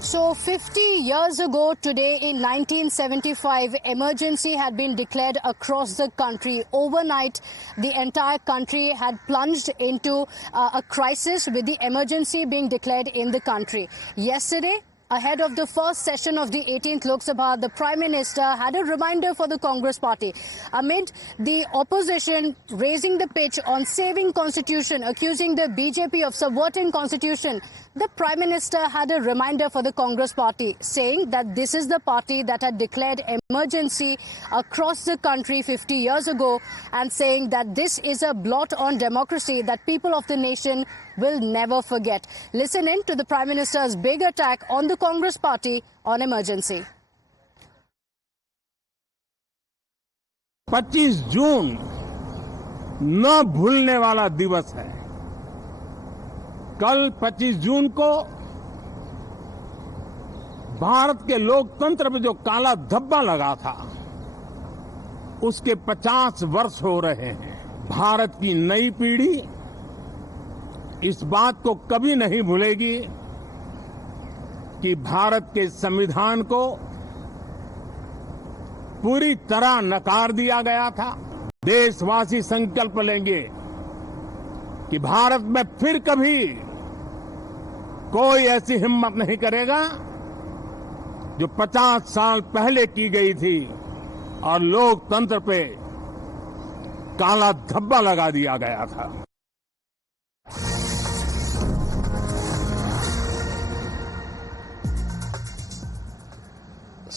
So 50 years ago today in 1975, emergency had been declared across the country. Overnight, the entire country had plunged into a crisis with the emergency being declared in the country. Yesterday, ahead of the first session of the 18th Lok Sabha, the Prime Minister had a reminder for the Congress party. Amid the opposition raising the pitch on saving constitution, accusing the BJP of subverting constitution, the Prime Minister had a reminder for the Congress party, saying that this is the party that had declared emergency across the country 50 years ago, and saying that this is a blot on democracy that people of the nation will never forget. Listen in to the Prime Minister's big attack on the Congress party on emergency. 25 जून न भूलने वाला दिवस है। कल 25 जून को भारत के लोकतंत्र पे जो काला धब्बा लगा था, उसके 50 वर्ष हो रहे हैं। भारत की नई पीढ़ी इस बात को कभी नहीं भूलेगी कि भारत के संविधान को पूरी तरह नकार दिया गया था। देशवासी संकल्प लेंगे कि भारत में फिर कभी कोई ऐसी हिम्मत नहीं करेगा जो 50 साल पहले की गई थी और लोकतंत्र पे काला धब्बा लगा दिया गया था।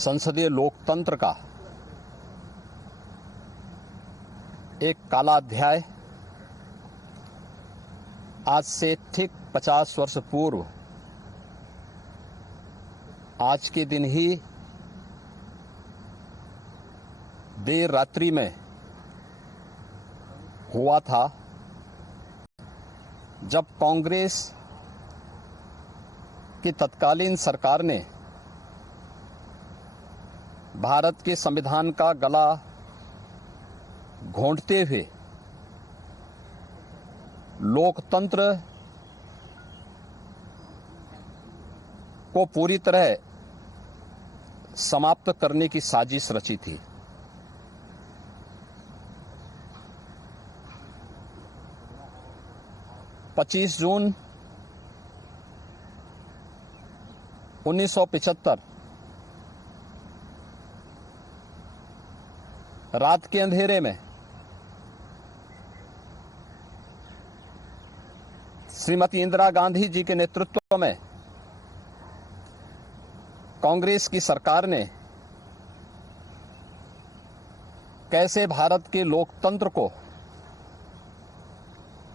संसदीय लोकतंत्र का एक काला अध्याय आज से ठीक 50 वर्ष पूर्व आज के दिन ही देर रात्रि में हुआ था, जब कांग्रेस की तत्कालीन सरकार ने भारत के संविधान का गला घोंटते हुए लोकतंत्र को पूरी तरह समाप्त करने की साजिश रची थी। पच्चीस जून 1975 रात के अंधेरे में श्रीमती इंदिरा गांधी जी के नेतृत्व में कांग्रेस की सरकार ने कैसे भारत के लोकतंत्र को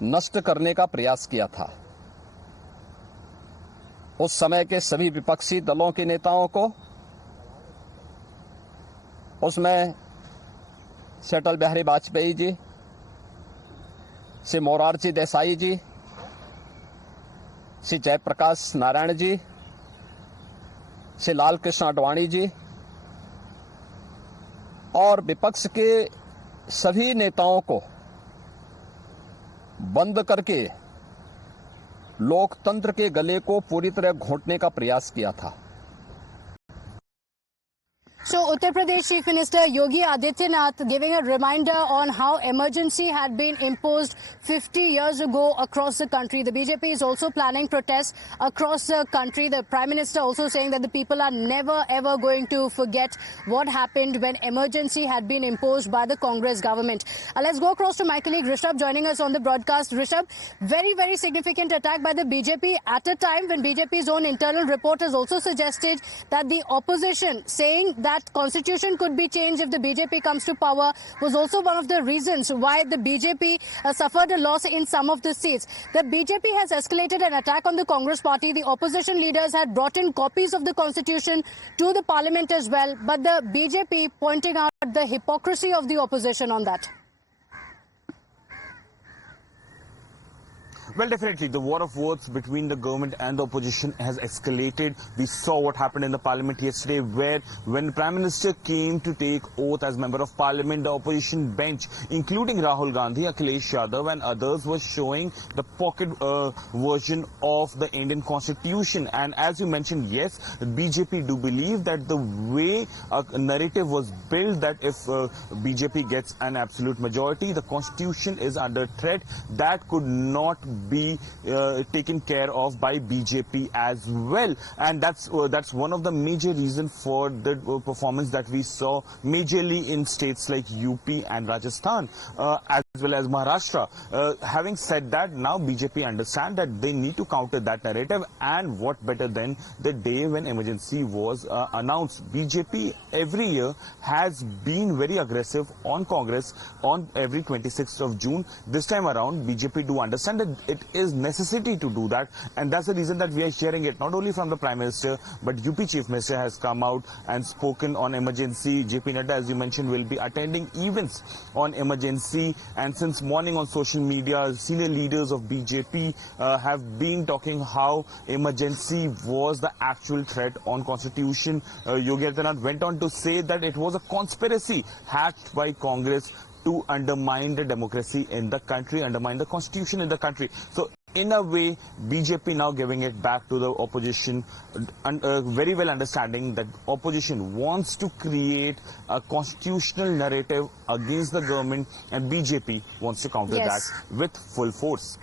नष्ट करने का प्रयास किया था। उस समय के सभी विपक्षी दलों के नेताओं को, उसमें से अटल बिहारी वाजपेयी जी से मोरारजी देसाई जी, श्री जयप्रकाश नारायण जी, श्री लाल कृष्ण आडवाणी जी और विपक्ष के सभी नेताओं को बंद करके लोकतंत्र के गले को पूरी तरह घोंटने का प्रयास किया था। So, Uttar Pradesh Chief Minister Yogi Adityanath giving a reminder on how emergency had been imposed 50 years ago across the country. The BJP is also planning protests across the country. The Prime Minister also saying that the people are never ever going to forget what happened when emergency had been imposed by the Congress government. Let's go across to my colleague Rishabh joining us on the broadcast. Rishabh, very, very significant attack by the BJP at a time when BJP's own internal report has also suggested that the opposition saying that constitution could be changed if the BJP comes to power was also one of the reasons why the BJP suffered a loss in some of the seats. The BJP has escalated an attack on the Congress party. The opposition leaders had brought in copies of the constitution to the parliament as well, but the BJP pointing out the hypocrisy of the opposition on that. Well, definitely, the war of words between the government and the opposition has escalated. We saw what happened in the parliament yesterday, where when the Prime Minister came to take oath as member of parliament, the opposition bench, including Rahul Gandhi, Akhilesh Yadav and others, were showing the pocket version of the Indian constitution. And as you mentioned, yes, BJP do believe that the way a narrative was built, that if BJP gets an absolute majority, the constitution is under threat, that could not be taken care of by BJP as well. And that's one of the major reasons for the performance that we saw majorly in states like UP and Rajasthan, as well as Maharashtra. Having said that, now BJP understand that they need to counter that narrative, and what better than the day when emergency was announced. BJP every year has been very aggressive on Congress on every 26th of June. This time around, BJP do understand that it is necessity to do that, and that's the reason that we are hearing it not only from the Prime Minister, but UP Chief Minister has come out and spoken on emergency. JP Nadda, as you mentioned, will be attending events on emergency, and since morning on social media, senior leaders of BJP have been talking how emergency was the actual threat on constitution. Yogi Adityanath went on to say that it was a conspiracy hatched by Congress to undermine the democracy in the country, undermine the constitution in the country. So in a way, BJP now giving it back to the opposition, very well understanding that opposition wants to create a constitutional narrative against the government, and BJP wants to counter that with full force.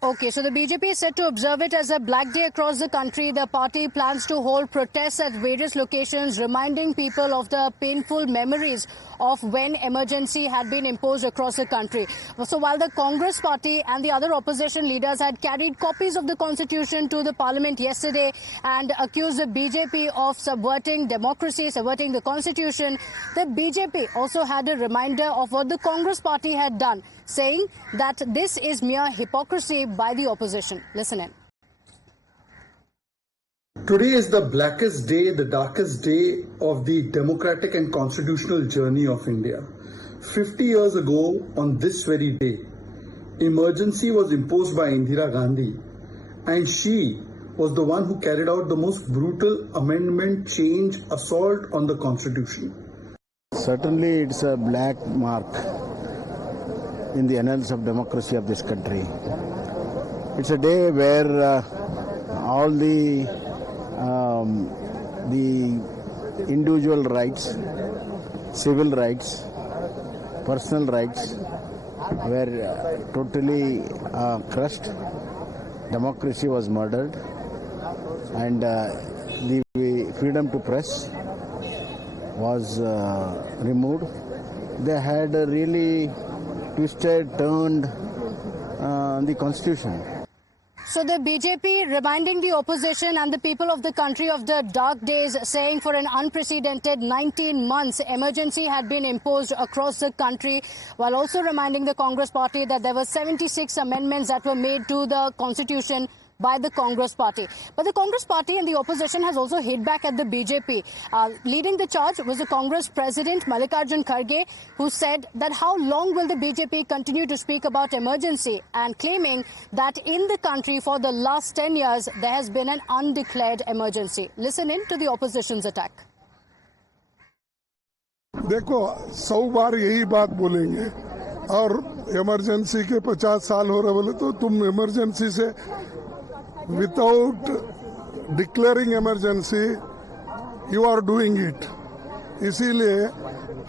Okay, so the BJP is set to observe it as a black day across the country. The party plans to hold protests at various locations, reminding people of the painful memories of when emergency had been imposed across the country. So while the Congress party and the other opposition leaders had carried copies of the constitution to the parliament yesterday and accused the BJP of subverting democracy, subverting the constitution, the BJP also had a reminder of what the Congress party had done, saying that this is mere hypocrisy by the opposition. Listen in. Today is the blackest day, the darkest day of the democratic and constitutional journey of India. 50 years ago, on this very day, emergency was imposed by Indira Gandhi, and she was the one who carried out the most brutal amendment, change, assault on the constitution. Certainly, it's a black mark in the annals of democracy of this country. It's a day where all the individual rights, civil rights, personal rights were totally crushed. Democracy was murdered, and the freedom to press was removed. They had really twisted, turned the constitution. So the BJP reminding the opposition and the people of the country of the dark days, saying for an unprecedented 19 months emergency had been imposed across the country, while also reminding the Congress party that there were 76 amendments that were made to the constitution by the Congress party. But the Congress party and the opposition has also hit back at the BJP. Leading the charge was the Congress President Mallikarjun Kharge, who said that how long will the BJP continue to speak about emergency, and claiming that in the country for the last 10 years there has been an undeclared emergency. Listen in to the opposition's attack. देखो 100 बार यही बात बोलेंगे और emergency के 50 साल हो रहे बोले तो तुम इमरजेंसी से without declaring emergency, you are doing it. इसीलिए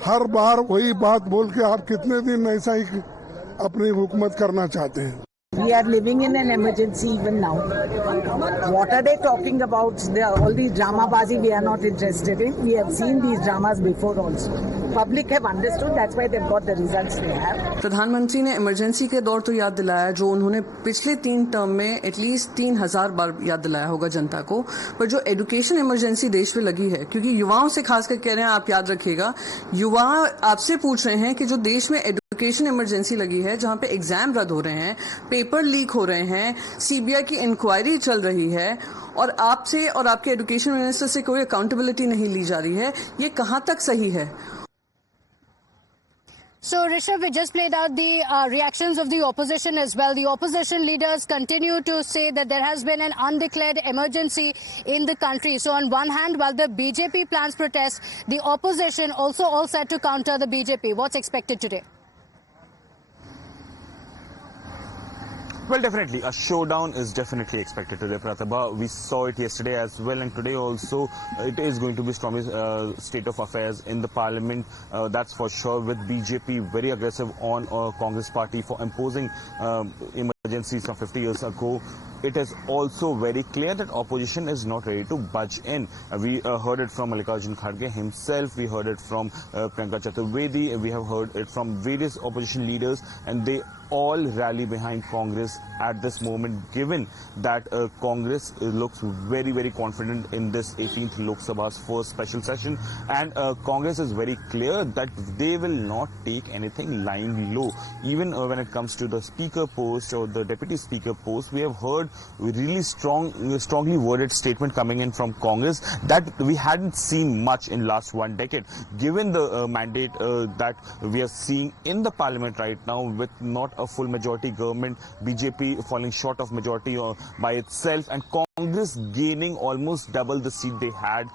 हर बार वही बात बोल के आप कितने दिन ऐसा ही अपनी हुकूमत करना चाहते हैं? We are living in an emergency even now. What are they talking about? All these dramabazi we are not interested in. We have seen these dramas before also. Public have understood, that's why they've got the results they have. प्रधानमंत्री ने emergency के दौर तो याद दिलाया जो उन्होंने पिछले 3 टर्म में एटलीस्ट 3000 बार याद दिलाया होगा जनता को, पर जो एजुकेशन इमरजेंसी देश में लगी है, क्योंकि युवाओं से खासकर कह रहे हैं, आप याद रखिएगा, युवा आपसे पूछ रहे हैं कि जो देश में एजुकेशन इमरजेंसी लगी है, जहां पे एग्जाम रद्द हो रहे हैं, पेपर लीक हो रहे हैं, सीबीआई की इंक्वायरी चल रही है, और आपसे और आपके एजुकेशन मिनिस्टर से कोई अकाउंटेबिलिटी नहीं ली जा रही है, ये कहां तक सही है? So, Rishabh, we just played out the reactions of the opposition as well. The opposition leaders continue to say that there has been an undeclared emergency in the country. So, on one hand, while the BJP plans protests, the opposition also all set to counter the BJP. What's expected today? Well, definitely. A showdown is definitely expected today, Pratibha. We saw it yesterday as well, and today also it is going to be strongest state of affairs in the parliament. That's for sure, with BJP very aggressive on Congress party for imposing emergencies from 50 years ago. It is also very clear that opposition is not ready to budge in. We heard it from Mallikarjun Kharge himself. We heard it from Priyanka Chaturvedi. We have heard it from various opposition leaders, and they all rally behind Congress at this moment, given that Congress looks very, very confident in this 18th Lok Sabha's first special session. And Congress is very clear that they will not take anything lying low. Even when it comes to the speaker post or the deputy speaker post, we have heard really strongly worded statement coming in from Congress that we hadn't seen much in last 1 decade. Given the mandate that we are seeing in the parliament right now, with not a full majority government, BJP falling short of majority by itself, and Congress gaining almost double the seat they had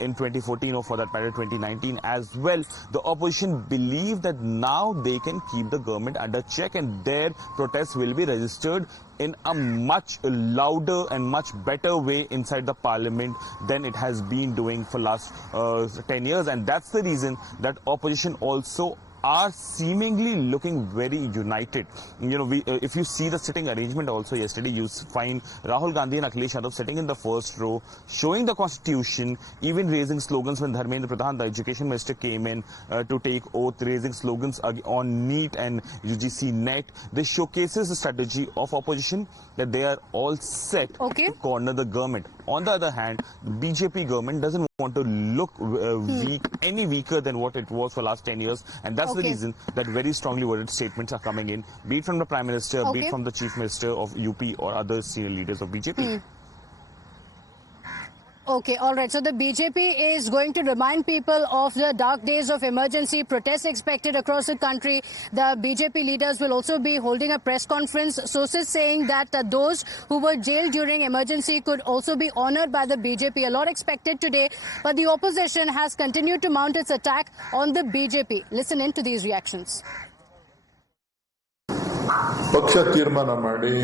in 2014 or for that matter 2019 as well. The opposition believe that now they can keep the government under check, and their protests will be registered in a much louder and much better way inside the parliament than it has been doing for last 10 years. And that's the reason that opposition also are seemingly looking very united. You know, if you see the sitting arrangement also yesterday, you find Rahul Gandhi and Akhilesh Yadav sitting in the first row, showing the constitution, even raising slogans when Dharmendra Pradhan, the education minister, came in to take oath, raising slogans on NEET and UGC NET. This showcases the strategy of opposition, that they are all set to corner the government. On the other hand, the BJP government doesn't want to look weak, any weaker than what it was for last 10 years. And that's the reason that very strongly worded statements are coming in, be it from the Prime Minister, be it from the Chief Minister of UP or other senior leaders of BJP. Okay, all right. So the BJP is going to remind people of the dark days of emergency protests expected across the country. The BJP leaders will also be holding a press conference. Sources saying that those who were jailed during emergency could also be honored by the BJP. A lot expected today, but the opposition has continued to mount its attack on the BJP. Listen in to these reactions. ಪಕ್ಷ ತೀರ್ಮಾನ ಮಾಡಿ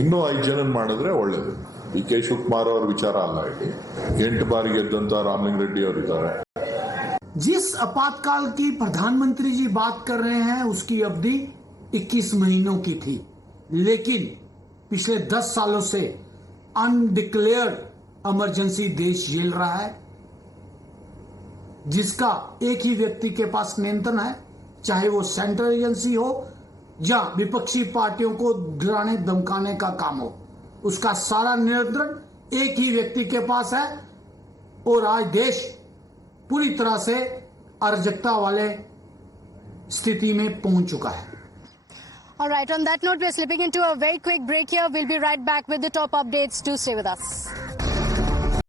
ಇನ್ನೂ 5 ಜನ ಮಾಡಿದ್ರೆ ಒಳ್ಳೇದು. K Shivakumar ಅವರ ವಿಚಾರ ಅಲ್ಲ, ಇಲ್ಲಿ 8 ಬಾರಿ ಗೆದ್ದಂತ ರಾಮಲಿಂಗ ರೆಡ್ಡಿ ಅವರು ಇದ್ದಾರೆ. जिस आपातकाल की प्रधानमंत्री जी बात कर रहे हैं उसकी अवधि 21 महीनों की थी, लेकिन पिछले 10 सालों से अनडिक्लेयर्ड इमरजेंसी देश झेल रहा है, जिसका एक ही व्यक्ति के पास नियंत्रण है, चाहे वो सेंट्रल एजेंसी हो या विपक्षी पार्टियों को डराने धमकाने का काम हो, उसका सारा नियंत्रण एक ही व्यक्ति के पास है। और आज देश पूरी तरह से अराजकता वाले स्थिति में पहुंच चुका है। All right, on that note, we're slipping into a very quick break here. We'll be right back with the top updates. Do stay with us.